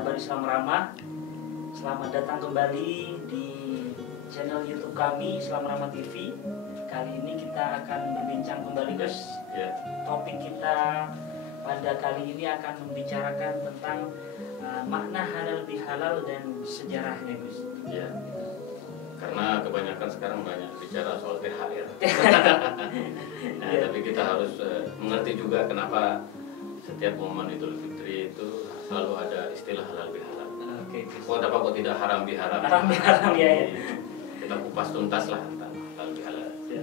sahabat Islam Ramah, selamat datang kembali di channel YouTube kami Islam Ramah TV. Kali ini kita akan berbincang kembali, Gus. Topik kita pada kali ini akan membicarakan tentang makna halal bihalal dan sejarahnya, Gus. Ya. Karena kebanyakan sekarang banyak bicara soal THR. Nah, tapi kita harus mengerti juga kenapa setiap momen Idul Fitri itu selalu ada istilah halal bihalal. Kok tidak haram biharam? Haram biharam ya. Kita kupas tuntas lah tentang halal bihalal. Ya.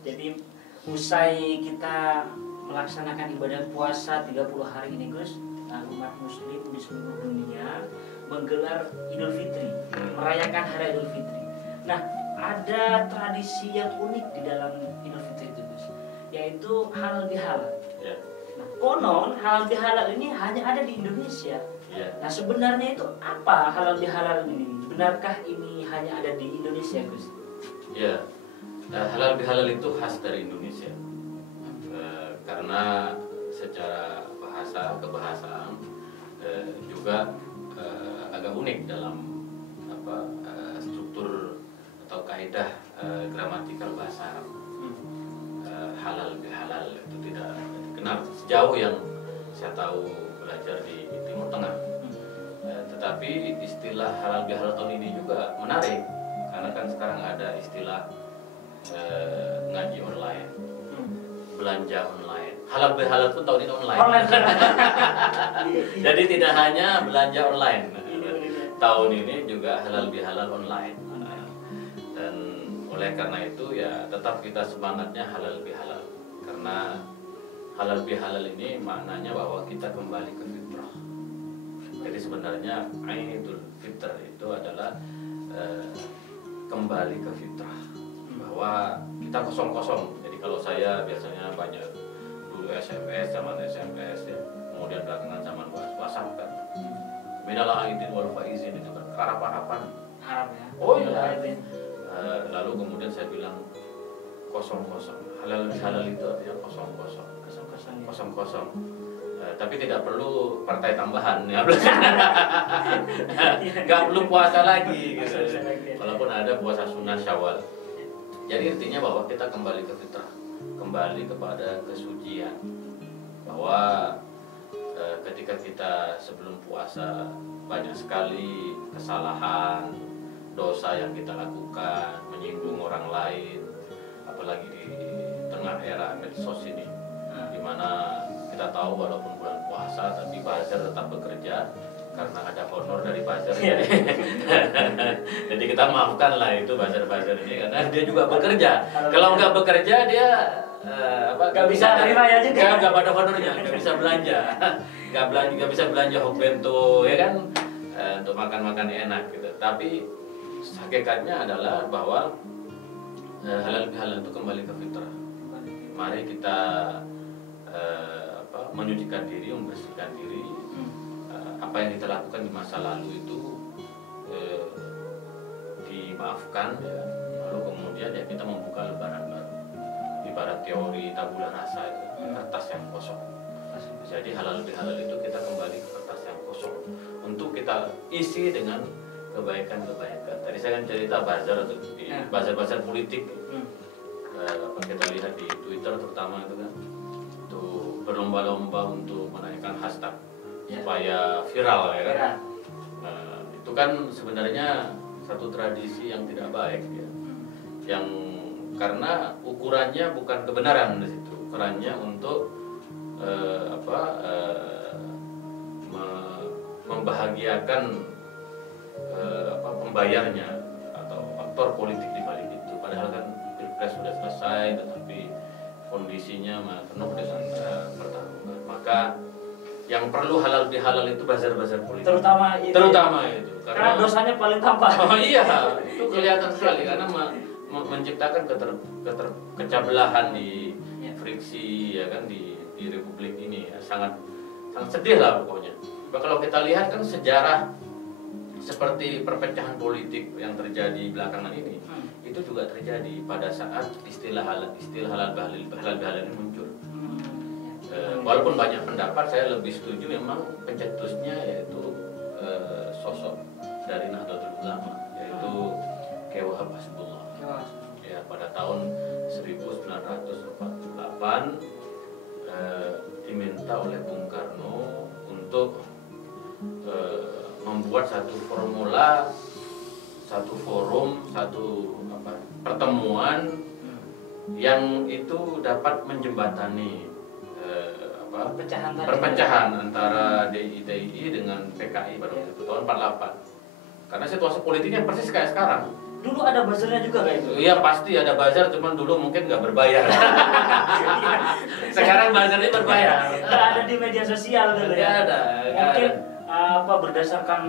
Jadi usai kita melaksanakan ibadah puasa 30 hari ini, Gus, umat muslim di seluruh dunia menggelar Idul Fitri, merayakan hari Idul Fitri. Nah, ada tradisi yang unik di dalam Idul Fitri itu, Gus, yaitu halal bihalal. Ya. Nah, konon halal bihalal ini hanya ada di Indonesia. Ya. Nah, sebenarnya itu apa halal bihalal ini? Benarkah ini hanya ada di Indonesia, Gus? Ya, halal bihalal itu khas dari Indonesia. Karena secara kebahasaan juga agak unik dalam struktur atau kaidah gramatikal bahasa Arab. Halal bihalal itu tidak dikenal sejauh yang saya tahu belajar di Timur Tengah. Tetapi istilah halal bihalal tahun ini juga menarik karena kan sekarang ada istilah ngaji online, belanja online. Halal bihalal pun tahun ini online. Jadi tidak hanya belanja online. Tahun ini juga halal bihalal online. Dan oleh karena itu ya tetap kita semangatnya halal bihalal. Karena halal bihalal ini maknanya bahwa kita kembali ke fitrah. Jadi sebenarnya Idul Fitr itu adalah kembali ke fitrah. Bahwa kita kosong-kosong. Jadi kalau saya biasanya banyak dulu zaman SMS ya, kemudian belakangan zaman WhatsApp kan. Minal aidin wal faizin itu kan harapan-harapan. Harap ya. Oh iya. Lalu kemudian saya bilang kosong-kosong. Halal bihalal itu artinya kosong-kosong. Kosong-kosong. Tapi tidak perlu partai tambahan ya. Nggak perlu puasa lagi gitu. Walaupun ada puasa sunnah Syawal. Jadi intinya bahwa kita kembali ke fitrah, kembali kepada kesucian. Bahwa ketika kita sebelum puasa banyak sekali kesalahan, dosa yang kita lakukan, menyinggung orang lain, apalagi di tengah era medsos ini, di mana kita tahu walaupun bulan puasa tapi buzzer tetap bekerja karena ada honor dari buzzer. Jadi kita maafkan lah itu buzzer ini karena dia juga bekerja. Kalau nggak bekerja dia nggak bisa hari raya juga. Nggak pada honornya, nggak bisa belanja, nggak bisa belanja hokbento ya kan, untuk makan enak gitu. Tapi hakikatnya adalah bahwa halal bihalal itu kembali ke fitrah. Mari kita menyucikan diri, membersihkan diri. Apa yang kita lakukan di masa lalu itu dimaafkan ya. Lalu kemudian ya kita membuka lembaran baru. Ibarat teori tabula rasa itu, kertas yang kosong. Jadi halal bihalal itu kita kembali ke kertas yang kosong untuk kita isi dengan kebaikan-kebaikan. Tadi saya kan cerita buzzer atau di buzzer politik. Kita lihat di Twitter terutama itu kan, itu berlomba-lomba untuk menaikkan hashtag supaya viral ya kan. Itu kan sebenarnya satu tradisi yang tidak baik ya. Yang karena ukurannya bukan kebenaran di situ, ukurannya untuk membahagiakan pembayarnya atau aktor politik di balik itu. Padahal kan pilpres sudah selesai, tetapi kondisinya penuh dengan pertarungan. Maka yang perlu halal bihalal itu buzzer politik. Terutama itu. Karena dosanya paling tampak. Oh iya, itu kelihatan sekali karena menciptakan kecabelahan di friksi ya kan di republik ini ya. sangat sedih lah pokoknya. Kalau kita lihat kan sejarah seperti perpecahan politik yang terjadi belakangan ini itu juga terjadi pada saat istilah halal bihalal ini muncul. Walaupun banyak pendapat, saya lebih setuju memang pencetusnya yaitu diminta oleh Bung Karno untuk membuat satu formula, satu forum, satu pertemuan yang itu dapat menjembatani perpecahan antara DII dengan PKI pada waktu itu tahun 48. Karena situasi politiknya persis kayak sekarang. Dulu ada buzzernya juga kayak itu? Iya pasti ada buzzer, cuman dulu mungkin nggak berbayar. Sekarang buzzernya berbayar. Nggak ada di media sosial dulu ya? Nggak ada. Mungkin berdasarkan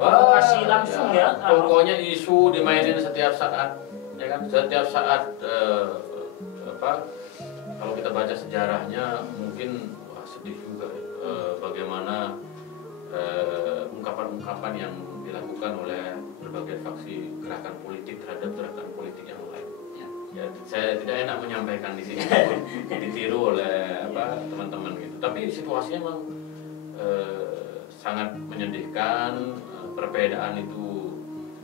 provokasi langsung ya? Pokoknya isu dimainin setiap saat, ya kan? Setiap saat kalau kita baca sejarahnya mungkin sedih juga bagaimana ungkapan-ungkapan yang dilakukan oleh berbagai faksi gerakan politik terhadap gerakan politik yang lain. Ya, saya tidak enak menyampaikan di sini, ditiru oleh teman-teman gitu. Tapi situasinya memang sangat menyedihkan. Perbedaan itu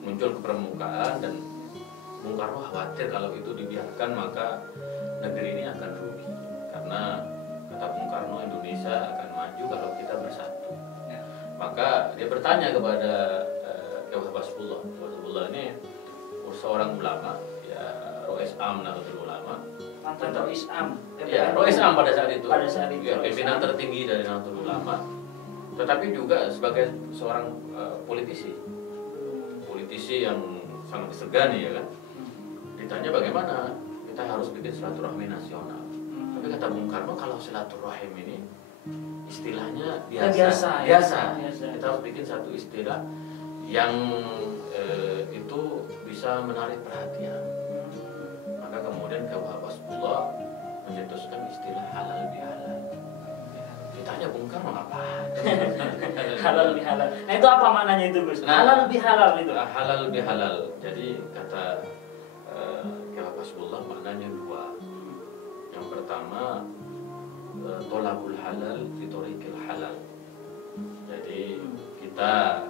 muncul ke permukaan dan Bung Karno khawatir kalau itu dibiarkan maka negeri ini akan rugi. Karena kata Bung Karno, Indonesia akan maju kalau kita bersatu. Maka dia bertanya kepada Kiai Habibullah. Habibullah ini seorang ulama, ya Rois Am Nahdlatul Ulama. Mantan Rois Am. Ya, Rois Am pada saat itu. Pada saat itu. Ya, pimpinan tertinggi dari Nahdlatul Ulama. Tetapi juga sebagai seorang politisi yang sangat disegani, ya kan. Ditanya bagaimana kita harus bikin silaturahmi nasional. Tapi kata Bung Karno, kalau silaturahim ini istilahnya biasa. Kita harus bikin satu istilah yang itu bisa menarik perhatian. Maka kemudian Kiai Habibullah mencetuskan istilah halal bihalal. Ditanya Bung Karno apa? Halal bihalal. Nah itu apa maknanya itu Gus? Halal bihalal itu. Halal bihalal. Jadi kata Kiai Habibullah maknanya dua. Yang pertama tolabul halal fitorikil halal. Jadi kita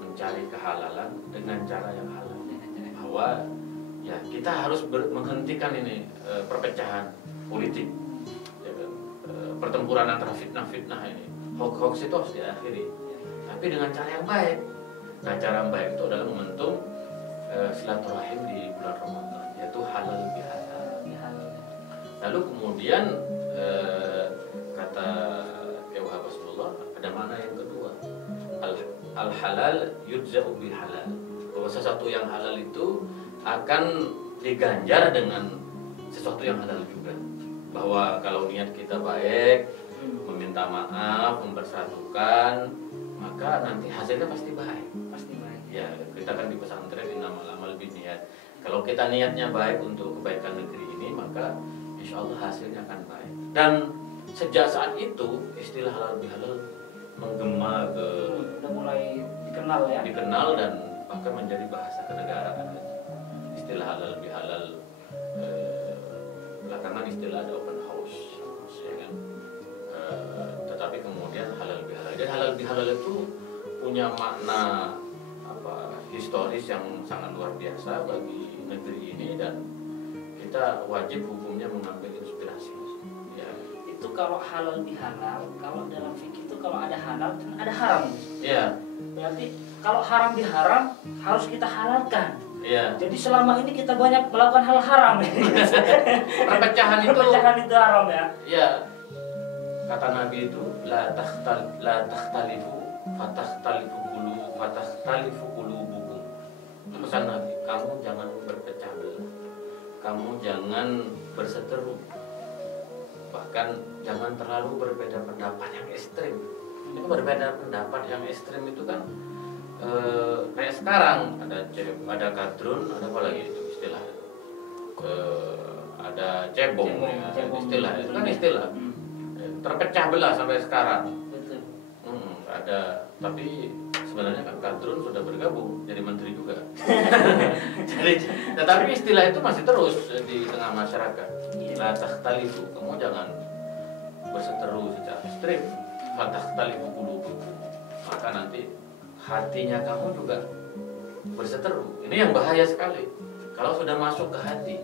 mencari kehalalan dengan cara yang halal. Bahwa ya kita harus menghentikan ini perpecahan politik, ya kan? Pertempuran antara fitnah-fitnah ini, hoax-hoax itu harus diakhiri. Tapi dengan cara yang baik. Nah cara yang baik itu adalah momentum silaturahim di bulan Ramadan, yaitu halal bihalal. Lalu kemudian kata Kiai Habibullah ada makna yang kedua, al halal yujza'u bil halal, bahwa sesuatu yang halal itu akan diganjar dengan sesuatu yang halal juga. Bahwa kalau niat kita baik, meminta maaf, mempersatukan, maka nanti hasilnya pasti baik. Pasti baik. Ya, kita kan di pesantren innamal amal binniyat. Kalau kita niatnya baik untuk kebaikan negeri ini, maka insya Allah hasilnya akan baik. Dan sejak saat itu istilah halal bihalal menggema udah mulai dikenal ya. Dikenal dan bahkan menjadi bahasa kenegaraan. Istilah halal bihalal belakangan istilah ada open house, ya kan. Tetapi kemudian halal bihalal. Jadi halal bihalal itu punya makna historis yang sangat luar biasa bagi negeri ini dan kita wajib hukumnya mengambil inspirasi. Ya. Itu kalau halal bihalal, kalau dalam fikih itu kalau ada halal dan ada haram. Iya. Berarti kalau haram biharam harus kita halalkan. Iya. Jadi selama ini kita banyak melakukan hal haram. Perpecahan itu haram ya. Iya. Kata Nabi itu la takhtalifu fatakhtalifu qulubukum. Pesan Nabi, kamu jangan berpecah belah. Kamu jangan berseteru. Bahkan jangan terlalu berbeda pendapat yang ekstrim. Ini berbeda pendapat yang ekstrim itu kan kayak sekarang ada kadrun, ada apa lagi itu istilah ada cebong ya, istilah itu kan istilah terpecah belah sampai sekarang. Betul. Ada, tapi sebenarnya kan kadrun sudah bergabung jadi menteri juga. Tetapi istilah itu masih terus di tengah masyarakat. La takhtalifu, kamu jangan berseteru secara ekstrim. Fatakhtalifu qulubukum, maka nanti hatinya kamu juga berseteru. Ini yang bahaya sekali. Kalau sudah masuk ke hati,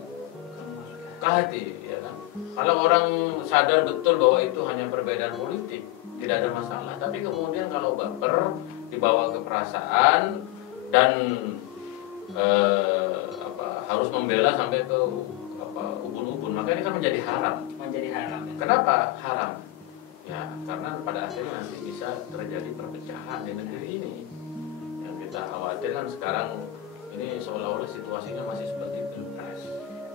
ke hati, ya kan? Kalau orang sadar betul bahwa itu hanya perbedaan politik, tidak ada masalah. Tapi kemudian kalau baper, dibawa ke perasaan dan harus membela sampai ke ubun-ubun, maka ini kan menjadi haram. Menjadi haram. Ya. Kenapa haram? Ya karena pada akhirnya nanti bisa terjadi perpecahan di negeri ini. Yang kita khawatir kan sekarang ini seolah-olah situasinya masih seperti pilpres.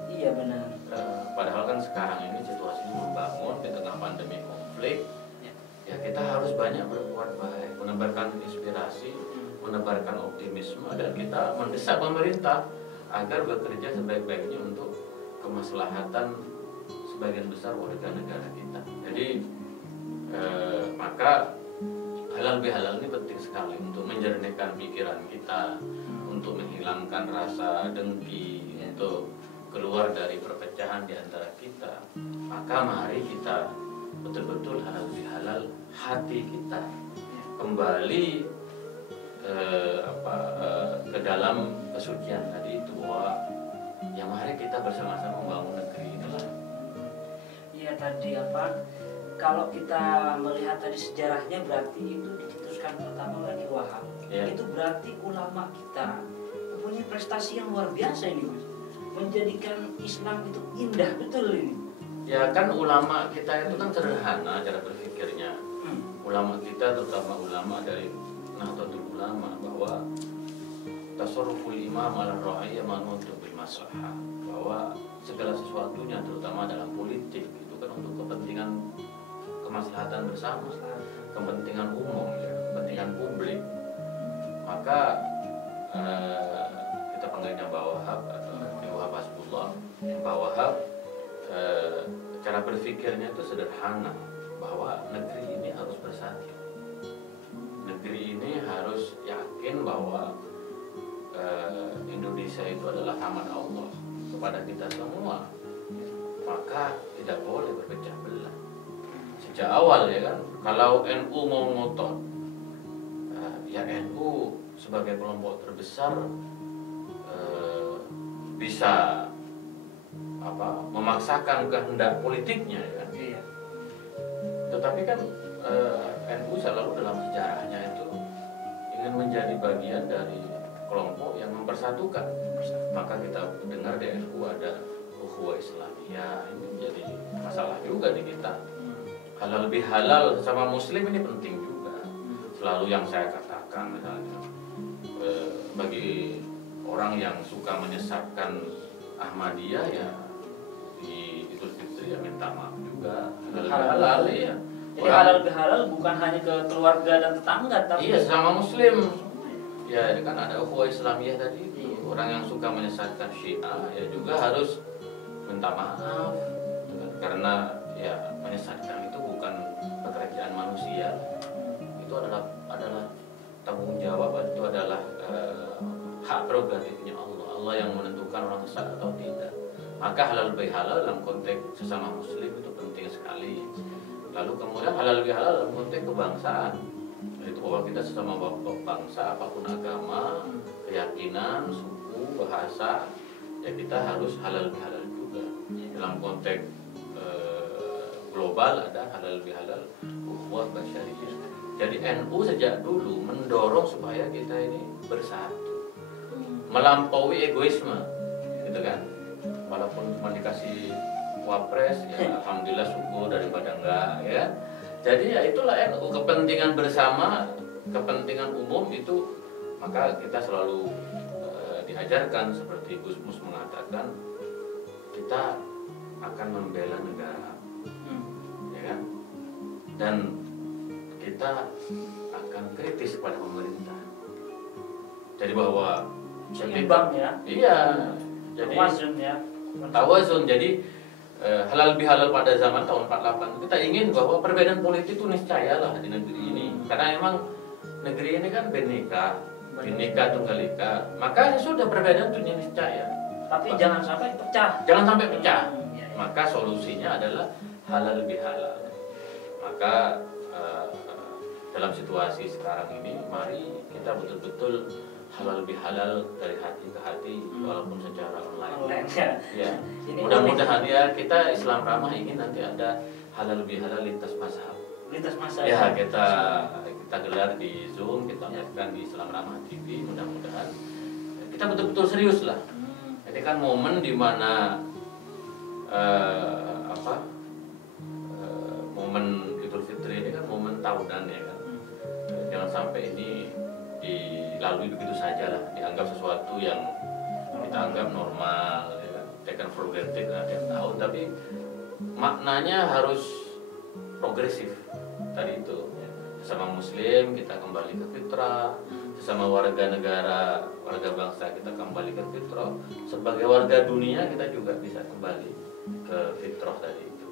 Iya benar. Padahal kan sekarang ini situasinya membangun di tengah pandemi konflik. Ya kita harus banyak berbuat baik, menebarkan inspirasi, menebarkan optimisme, dan kita mendesak pemerintah agar bekerja sebaik-baiknya untuk kemaslahatan sebagian besar warga negara kita. Jadi maka halal bihalal ini penting sekali untuk menjernihkan pikiran kita, untuk menghilangkan rasa dengki, untuk keluar dari perpecahan di antara kita. Maka mari kita betul-betul halal bihalal hati kita kembali ke dalam kesucian tadi itu, bahwa ya mari kita bersama-sama membangun negeri inilah. Iya tadi kalau kita melihat tadi sejarahnya, berarti itu dicetuskan pertama oleh Ki Wahab. Itu berarti ulama kita mempunyai prestasi yang luar biasa ini, Gus. Menjadikan Islam itu indah betul ini. Ya kan ulama kita itu kan sederhana cara berpikirnya. Ulama kita, terutama ulama dari Nahdlatul Ulama, bahwa tasarruful imam ala ra'iyya manutu bil maslahah, bahwa segala sesuatunya terutama dalam politik itu kan untuk kepentingan kemaslahatan bersama, kepentingan umum, ya, kepentingan publik. Maka kita panggilnya Mbah Wahab atau Mbah Wahab Hasbullah. Mbah Wahab cara berpikirnya itu sederhana, bahwa negeri ini harus bersatu. Negeri ini harus yakin bahwa Indonesia itu adalah amanah Allah kepada kita semua. Maka tidak boleh berpecah belah. Sejak awal ya kan, kalau NU mau ngotot, ya NU sebagai kelompok terbesar bisa memaksakan kehendak politiknya ya kan. Iya. Tetapi kan NU selalu dalam sejarahnya itu ingin menjadi bagian dari kelompok yang mempersatukan. Maka kita dengar di NU ada ukhuwah Islamiyah, ini menjadi masalah juga di kita. Halal bihalal sama Muslim ini penting juga. Selalu yang saya katakan misalnya, bagi orang yang suka menyesatkan Ahmadiyah ya di Idul Fitri ya minta maaf juga. Halal ya. Jadi halal bihalal bukan hanya ke keluarga dan tetangga, tapi iya sama Muslim. Ya kan ada ukhuwah Islamiyah tadi itu. Orang yang suka menyesatkan Syiah ya juga harus minta maaf. Karena ya menyesatkan itu bukan pekerjaan manusia. Itu adalah tanggung jawab, itu adalah hak prerogatifnya Allah. Allah yang menentukan orang sesat atau tidak. Maka halal bihalal dalam konteks sesama Muslim itu penting sekali. Lalu kemudian halal bihalal dalam konteks kebangsaan, yaitu bahwa kita sesama bangsa, apapun agama, keyakinan, suku, bahasa, ya kita harus halal bihalal juga. Dalam konteks global ada halal bihalal ukhuwah basyariyah. Jadi NU sejak dulu mendorong supaya kita ini bersatu, melampaui egoisme, gitu kan. Walaupun cuma dikasih wapres, ya alhamdulillah syukur daripada enggak, ya. Jadi ya itulah NU, kepentingan bersama, kepentingan umum itu, maka kita selalu diajarkan seperti Gus Mus mengatakan, kita akan membela negara, ya kan? Dan kita akan kritis kepada pemerintah. Jadi bahwa seimbang ya. Iya. Jadi tawazun. Jadi halal bihalal pada zaman tahun 48 kita ingin bahwa perbedaan politik itu niscayalah di negeri ini. Karena memang negeri ini kan bineka tunggal ika. Maka sudah perbedaan itu niscaya. Tapi jangan sampai pecah. Jangan sampai pecah. Maka solusinya adalah halal bihalal. Maka dalam situasi sekarang ini, mari kita betul-betul halal bihalal dari hati ke hati walaupun secara online ya. Ya. Ini Mudah-mudahan ya kita Islam Ramah ingin nanti ada halal bihalal lintas mazhab. lintas masa Ya, kita gelar di Zoom, kita lihatkan di Islam Ramah TV. Mudah-mudahan kita betul-betul serius lah. Ini kan momen dimana momen Idul Fitri ini kan momen tahunan ya kan. Jangan sampai ini dilalui begitu saja lah, dianggap sesuatu yang kita anggap normal ya kan, taken for granted tiap tahun, tapi maknanya harus progresif tadi itu ya. Sesama muslim kita kembali ke fitrah, sesama warga negara, warga bangsa kita kembali ke fitrah, sebagai warga dunia kita juga bisa kembali ke fitrah tadi itu.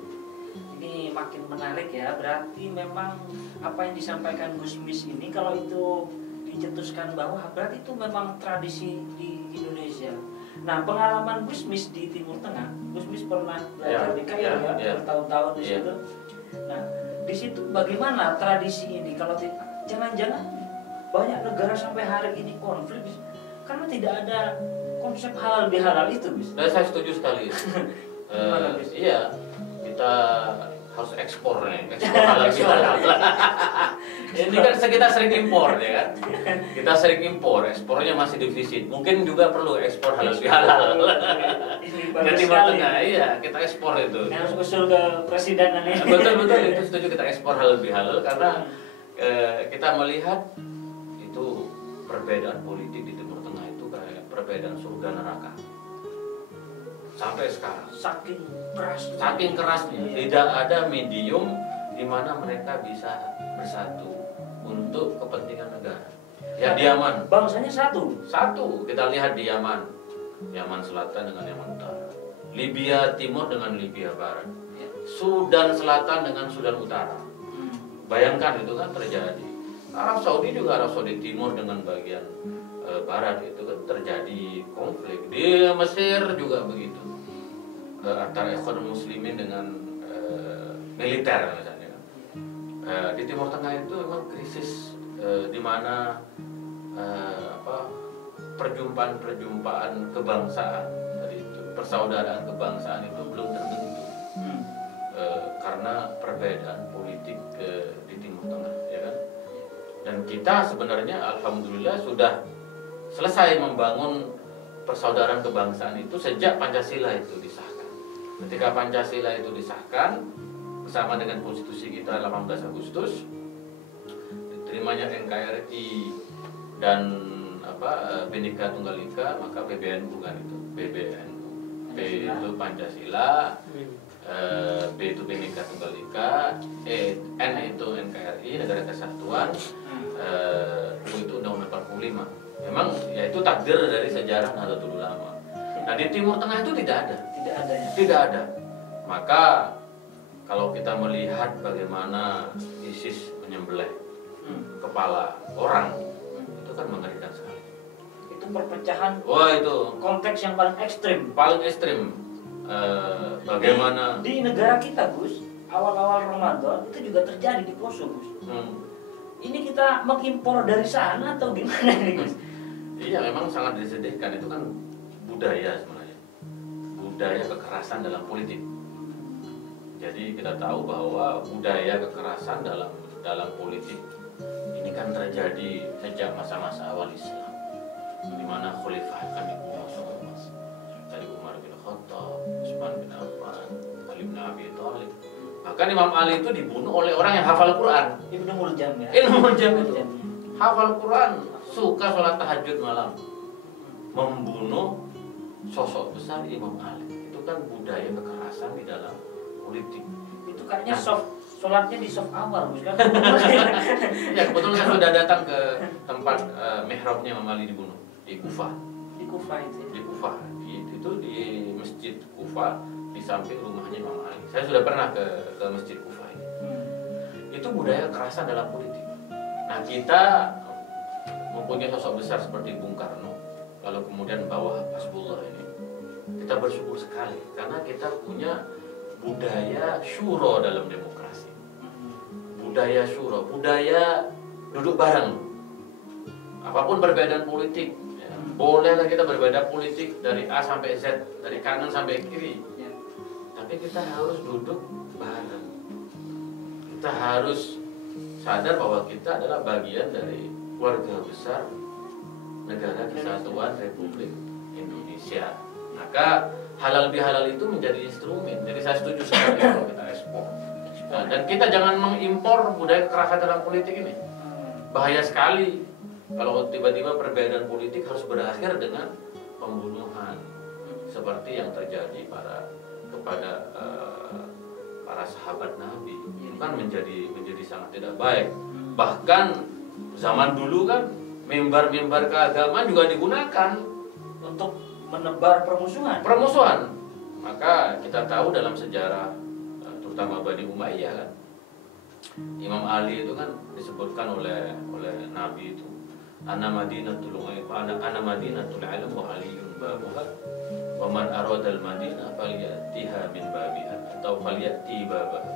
Ini makin menarik ya, berarti memang apa yang disampaikan Gus Mis ini kalau itu dicetuskan bawah, berarti itu memang tradisi di Indonesia. Nah, pengalaman Gus Mis di Timur Tengah, Gus Mis pernah belajar di Kairo ya, bertahun-tahun di situ. Nah, di situ bagaimana tradisi ini? Kalau jangan-jangan banyak negara sampai hari ini konflik karena tidak ada konsep halal bihalal itu, Gus. Nah, saya setuju sekali. Iya, kita harus ekspor halal bihalal. Ini kan kita sering impor ya kan. Kita sering impor, ekspornya masih defisit. Mungkin juga perlu ekspor halal bihalal. Ke Timur Tengah, iya, kita ekspor itu. Harus usul ke presiden ini. Betul itu setuju, kita ekspor halal bihalal karena kita melihat itu perbedaan politik di Timur Tengah itu kayak perbedaan surga neraka. Sampai sekarang saking kerasnya tidak ada medium di mana mereka bisa bersatu untuk kepentingan negara. Ya, di Yaman bangsanya satu. Kita lihat di Yaman Selatan dengan Yaman Utara, Libya Timur dengan Libya Barat, Sudan Selatan dengan Sudan Utara. Bayangkan itu kan terjadi. Arab Saudi Timur dengan bagian barat itu kan terjadi konflik. Di Mesir juga begitu, antara ikhwan muslimin dengan militer misalnya. Di Timur Tengah itu memang krisis di mana perjumpaan kebangsaan tadi itu, persaudaraan kebangsaan itu belum terbentuk karena perbedaan politik di Timur Tengah ya kan. Dan kita sebenarnya alhamdulillah sudah selesai membangun persaudaraan kebangsaan itu sejak Pancasila itu disahkan. Ketika Pancasila itu disahkan bersama dengan konstitusi kita 18 Agustus, diterimanya NKRI dan Bhinneka Tunggal Ika, maka PBNU kan itu, BBNU. B itu Pancasila, B itu Bhinneka Tunggal Ika, N itu NKRI, Negara Kesatuan, U itu Undang-Undang 45. Memang ya itu takdir dari sejarah Nahdlatul Ulama. Nah, di Timur Tengah itu tidak ada. Maka kalau kita melihat bagaimana ISIS menyembelih kepala orang, itu kan mengerikan sekali. Itu perpecahan. Wah, itu konteks yang paling ekstrim. Bagaimana di negara kita, Gus, awal-awal Ramadan itu juga terjadi di Poso, Gus. Ini kita mengimpor dari sana atau gimana nih, Gus? Iya, memang sangat disedihkan. Itu kan budaya sebenarnya, budaya kekerasan dalam politik. Jadi kita tahu bahwa budaya kekerasan dalam politik ini kan terjadi sejak masa-masa awal Islam, di mana khalifah kan dibunuh semua, dari Umar bin Khattab, Utsman bin Affan, Ali bin Abi Thalib. Bahkan Imam Ali itu dibunuh oleh orang yang hafal Quran. Ibnu Muljam ya. Ibnu Muljam itu hafal Quran, suka sholat tahajud malam, membunuh sosok besar Imam Ali. Itu kan budaya kekerasan di dalam politik. Itu kayaknya sholatnya di soft awal, bukan? Ya, kebetulan saya sudah datang ke tempat mihrabnya Imam Ali dibunuh di Kufah. Di Kufah itu. Di Kufah, itu di masjid Kufah di samping rumahnya Imam Ali. Saya sudah pernah ke masjid Kufah ini. Itu budaya kekerasan dalam politik. Nah, kita mempunyai sosok besar seperti Bung Karno, lalu kemudian bawah Hasbullah ini, kita bersyukur sekali karena kita punya budaya syuro dalam demokrasi. Budaya syuro, budaya duduk bareng. apapun perbedaan politik, ya, bolehlah kita berbeda politik dari A sampai Z, dari kanan sampai kiri, Ya. tapi kita harus duduk bareng. Kita harus sadar bahwa kita adalah bagian dari keluarga besar Negara Kesatuan Republik Indonesia. Maka halal bihalal itu menjadi instrumen. Jadi saya setuju sekali kalau kita ekspor. Nah, dan kita jangan mengimpor budaya kekerasan dalam politik ini. Bahaya sekali kalau tiba-tiba perbedaan politik harus berakhir dengan pembunuhan seperti yang terjadi kepada para sahabat Nabi. Itu kan menjadi sangat tidak baik. Bahkan zaman dulu kan mimbar-mimbar keagamaan juga digunakan Untuk menebar permusuhan. Maka kita tahu dalam sejarah terutama Bani Umayyah kan, Imam Ali itu kan disebutkan oleh Nabi itu, ana madinatul ilm wa aliyun babuha wa man aradal madinah falyatiha min babiha atau falyati babaha.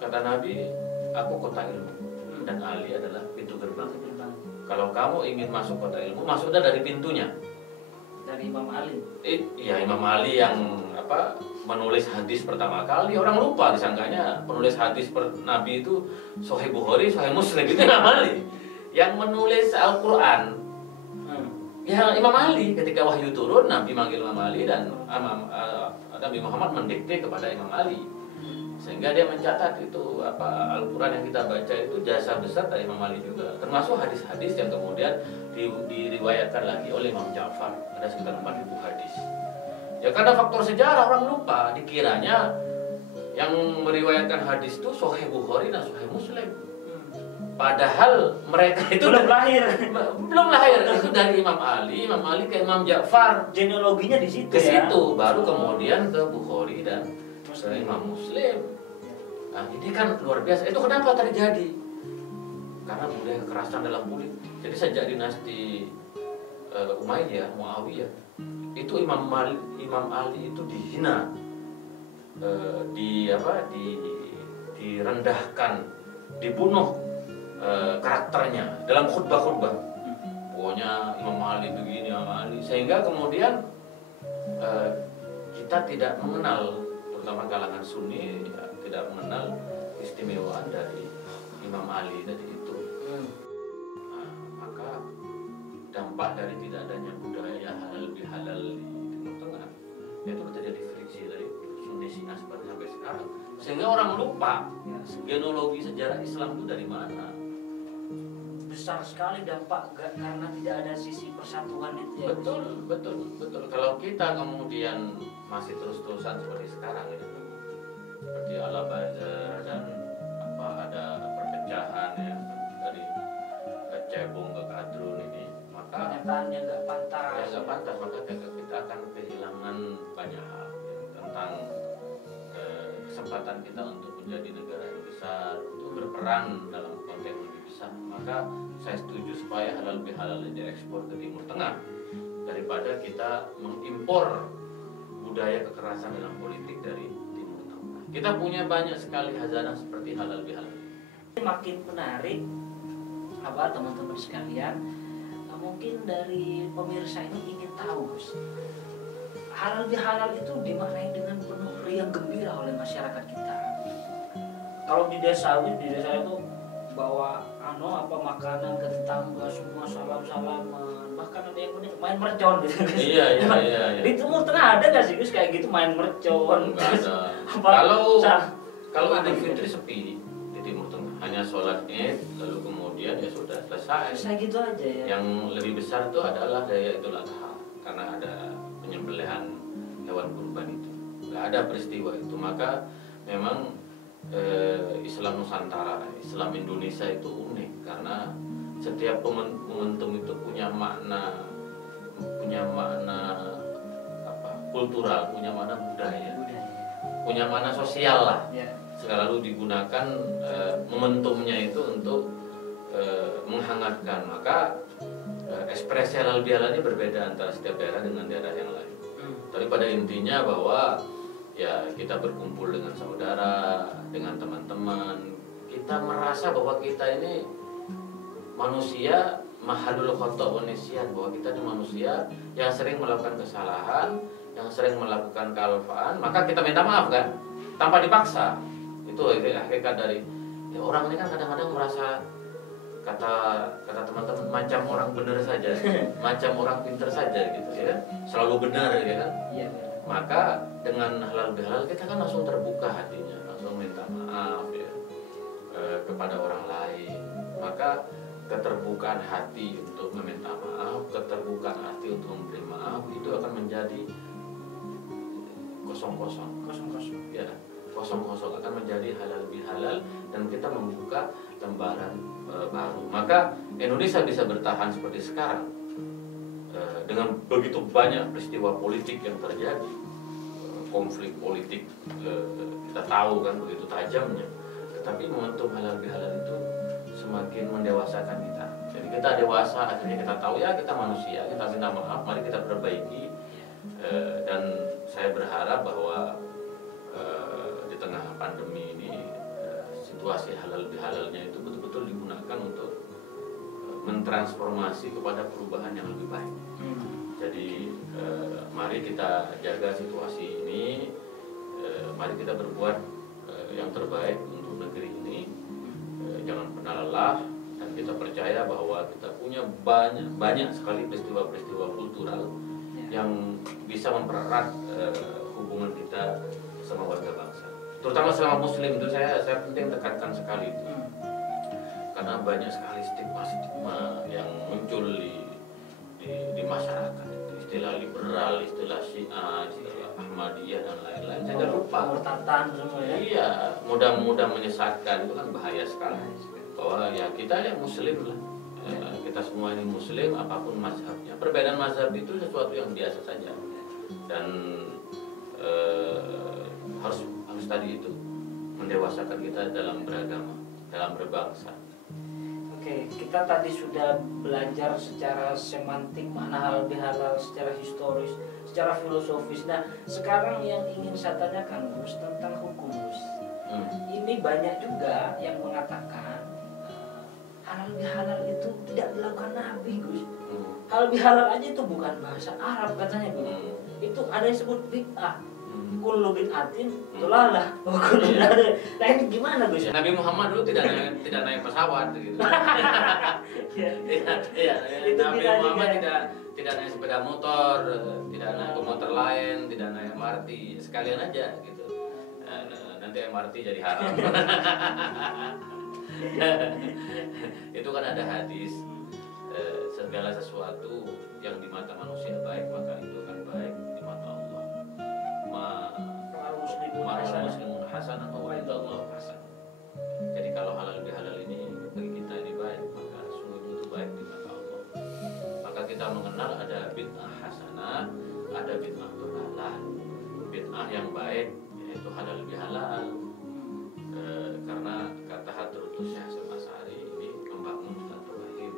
Kata Nabi, aku kota ilmu dan Ali adalah pintu gerbang. Kalau kamu ingin masuk kota ilmu, masuklah dari pintunya. Dari Imam Ali. Iya, Imam Ali yang menulis hadis pertama kali. Orang lupa disangkanya penulis hadis Nabi itu Sahih Bukhari, Sahih Muslim, itu Imam Ali. Yang menulis Al-Quran ya Imam Ali. Ketika wahyu turun, Nabi manggil Imam Ali dan Nabi Muhammad mendikte kepada Imam Ali, sehingga dia mencatat itu Al-Quran yang kita baca itu jasa besar dari Imam Ali juga, termasuk hadis-hadis yang kemudian diriwayatkan lagi oleh Imam Ja'far. Ada sekitar 4.000 hadis. Ya karena faktor sejarah orang lupa, dikiranya yang meriwayatkan hadis itu Sahih Bukhari dan Sahih Muslim. Padahal mereka itu belum lahir. Itu dari Imam Ali ke Imam Ja'far. Genealoginya di situ. Ke situ, baru kemudian ke Bukhari dan Imam Muslim. Nah, ini kan luar biasa. Itu kenapa terjadi? Karena budaya kekerasan dalam politik. Jadi sejak dinasti Umayyah, Muawiyah, itu Imam Ali itu dihina, direndahkan, dibunuh karakternya dalam khutbah-khutbah. Pokoknya Imam Ali begini, Imam Ali, sehingga kemudian kita tidak mengenal, terutama kalangan Sunni ya, tidak mengenal keistimewaan dari Imam Ali tadi itu. Nah, maka dampak dari tidak adanya budaya halal bihalal di Timur Tengah itu terjadi friksi dari Sunni Syiah sampai sekarang, sehingga orang lupa genealogi sejarah Islam itu dari mana. Besar sekali dampak karena tidak ada sisi persatuan itu ya. Betul. Kalau kita kemudian masih terus-terusan seperti sekarang ya, seperti Al-Bazar dan ada perpecahan ya dari Cebong ke Kadrun ini, maka kenyataannya nggak pantas. Maka kita akan kehilangan banyak hal ya, tentang kesempatan kita untuk menjadi negara yang besar, untuk berperan dalam konteks lebih besar. Maka saya setuju supaya halal bihalal diekspor ke Timur Tengah daripada kita mengimpor budaya kekerasan dalam politik dari Timur Tengah. Kita punya banyak sekali khazanah seperti halal bihalal. Makin menarik teman-teman sekalian, mungkin dari pemirsa ini ingin tahu, Gus, halal bihalal itu dimaknai dengan penuh riang gembira oleh masyarakat kita. Kalau di desa itu bawa makanan ke tetangga semua, salam-salaman, bahkan ada yang main mercon gitu. Iya. Di Timur Tengah ada nggak sih Gus kayak gitu, main mercon? Nggak ada. Kalau Idul Fitri sepi di Timur Tengah, hanya sholat Id lalu kemudian ya sudah selesai. Bisa gitu aja ya. Yang lebih besar itu adalah Raya Idul Adha, karena ada penyembelihan hewan kurban itu. Nggak ada peristiwa itu, maka memang Islam Nusantara, Islam Indonesia itu unik karena setiap momentum itu punya makna kultural, punya makna budaya, punya makna sosial lah. Selalu digunakan momentumnya itu untuk menghangatkan. Maka ekspresi halal bihalal ini berbeda antara setiap daerah dengan daerah yang lain. Tapi pada intinya bahwa ya kita berkumpul dengan saudara, dengan teman-teman, kita merasa bahwa kita ini manusia mahadul khoto' wa nisyan, bahwa kita ini manusia yang sering melakukan kesalahan, yang sering melakukan kealfaan, maka kita minta maaf kan, tanpa dipaksa. Itu hakikat dari ya, orang ini kan kadang-kadang merasa kata teman-teman macam orang benar saja, macam orang pintar saja gitu ya kan, selalu benar ya kan. Iya. Maka dengan halal bihalal kita kan langsung terbuka hatinya, langsung minta maaf ya kepada orang lain. Maka keterbukaan hati untuk meminta maaf, keterbukaan hati untuk memberi maaf itu akan menjadi kosong ya, kosong akan menjadi halal bihalal, dan kita membuka lembaran baru. Maka Indonesia bisa bertahan seperti sekarang dengan begitu banyak peristiwa politik yang terjadi, konflik politik kita tahu kan begitu tajamnya, tetapi momentum halal bihalal itu semakin mendewasakan kita. Jadi kita dewasa, akhirnya kita tahu ya kita manusia, kita minta maaf, mari kita perbaiki. Dan saya berharap bahwa di tengah pandemi ini situasi halal bihalalnya itu betul-betul digunakan untuk mentransformasi kepada perubahan yang lebih baik. Jadi mari kita jaga situasi ini, mari kita berbuat yang terbaik untuk negeri ini. Jangan pernah lelah, dan kita percaya bahwa kita punya banyak sekali peristiwa-peristiwa kultural yang bisa mempererat hubungan kita sama warga bangsa, terutama selama Muslim. Itu saya penting tekankan sekali itu, karena banyak sekali stigma yang muncul di masyarakat, istilah liberal, istilah Syiah, istilah Ahmadiyah dan lain-lain. Saya lupa. Murtatan semua ya. Iya, mudah menyesatkan, itu kan bahaya sekali. Bahwa ya kita ya Muslim lah. Kita semua ini Muslim, apapun mazhabnya. Perbedaan mazhab itu sesuatu yang biasa saja, dan harus tadi itu mendewasakan kita dalam beragama, dalam berbangsa. Oke, kita tadi sudah belajar secara semantik makna halal bihalal, secara historis, secara filosofis. Nah, sekarang yang ingin saya tanyakan Gus tentang hukum Gus. Ini banyak juga yang mengatakan halal bihalal itu tidak dilakukan Nabi Gus. Halal bihalal aja itu bukan bahasa Arab katanya Gus. Itu ada yang sebut bid'ah. Kullu bid'atin dolalah. Nah ini gimana Gus? Nabi Muhammad dulu tidak naik pesawat gitu. Iya. Nabi Muhammad tidak naik sepeda motor, tidak naik komuter lain, tidak naik MRT, sekalian aja gitu. Nanti MRT jadi haram. Itu kan ada hadis, segala sesuatu yang di mata manusia baik, maka itu akan baik di mata Allah. Muslimun hasanah wa indallah hasanah. Jadi kalau halal bihalal ini bagi kita ini baik, maka sungguh itu baik di mata Allah. Maka kita mengenal ada bid'ah hasanah, ada bid'ah dhalalah. Bid'ah yang baik yaitu halal bihalal. Karena kata Hadratus Syekh Semasari ini membangun silaturahim.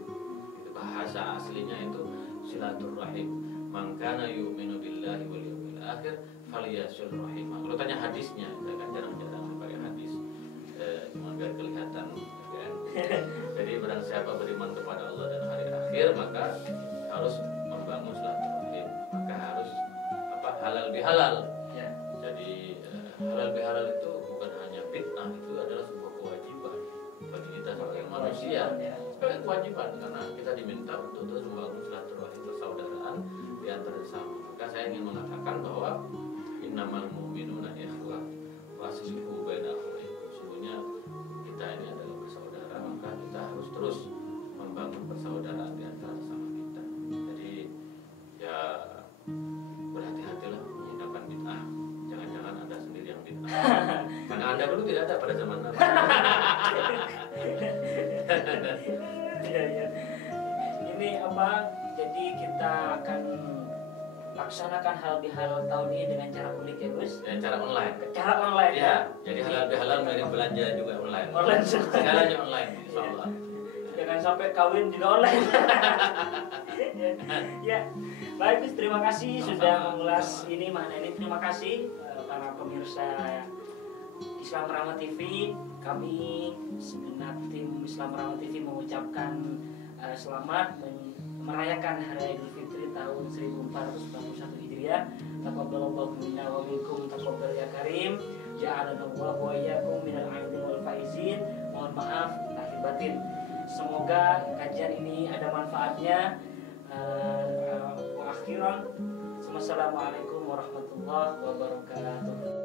Itu bahasa aslinya itu silaturahim. Man kana yu'minu billahi wal yawmil akhir falyasil rahimah. Kalau tanya hadisnya, saya kan jarang-jarang pakai hadis, cuma biar kelihatan kan. Jadi barang siapa beriman kepada Allah dan hari akhir, maka harus membangun silaturahim, maka harus halal bihalal. Jadi halal bihalal itu bukan hanya bid'ah, itu adalah sebuah kewajiban bagi kita sebagai manusia, sebagai kewajiban, karena kita diminta untuk terus membangun silaturahim persaudaraan di antara sesama. Maka saya ingin mengatakan bahwa innamal mu'minuna ikhwah faslihu baina akhawaykum. Sesungguhnya kita ini adalah bersaudara, maka kita harus terus membangun persaudaraan di antara sesama kita. Jadi ya berhati-hatilah menggunakan bid'ah. Jangan-jangan Anda sendiri yang bid'ah. Karena Anda dulu tidak ada pada zaman Nabi. Ini jadi kita akan laksanakan halal bihalal tahun ini dengan cara unik ya Gus? Dengan cara online. Cara online ya. Jadi halal bihalal mirip belanja juga online. Online segalanya online, insyaallah. Jangan sampai kawin juga online. Ya, baik Gus, terima kasih sudah mengulas ini makna ini. Terima kasih para pemirsa Islam Rahmat TV, kami segenap tim Islam Rahmat TV mengucapkan selamat merayakan Hari Idul Fitri tahun 1441 Hijriah. Taqabbalallahu minna wa minkum taqabbal ya karim. Ja'alanallahu wa iyyakum minal aidin wal faizin. Mohon maaf lahir batin. Semoga kajian ini ada manfaatnya. Wa akhiran, wassalamualaikum warahmatullahi wabarakatuh.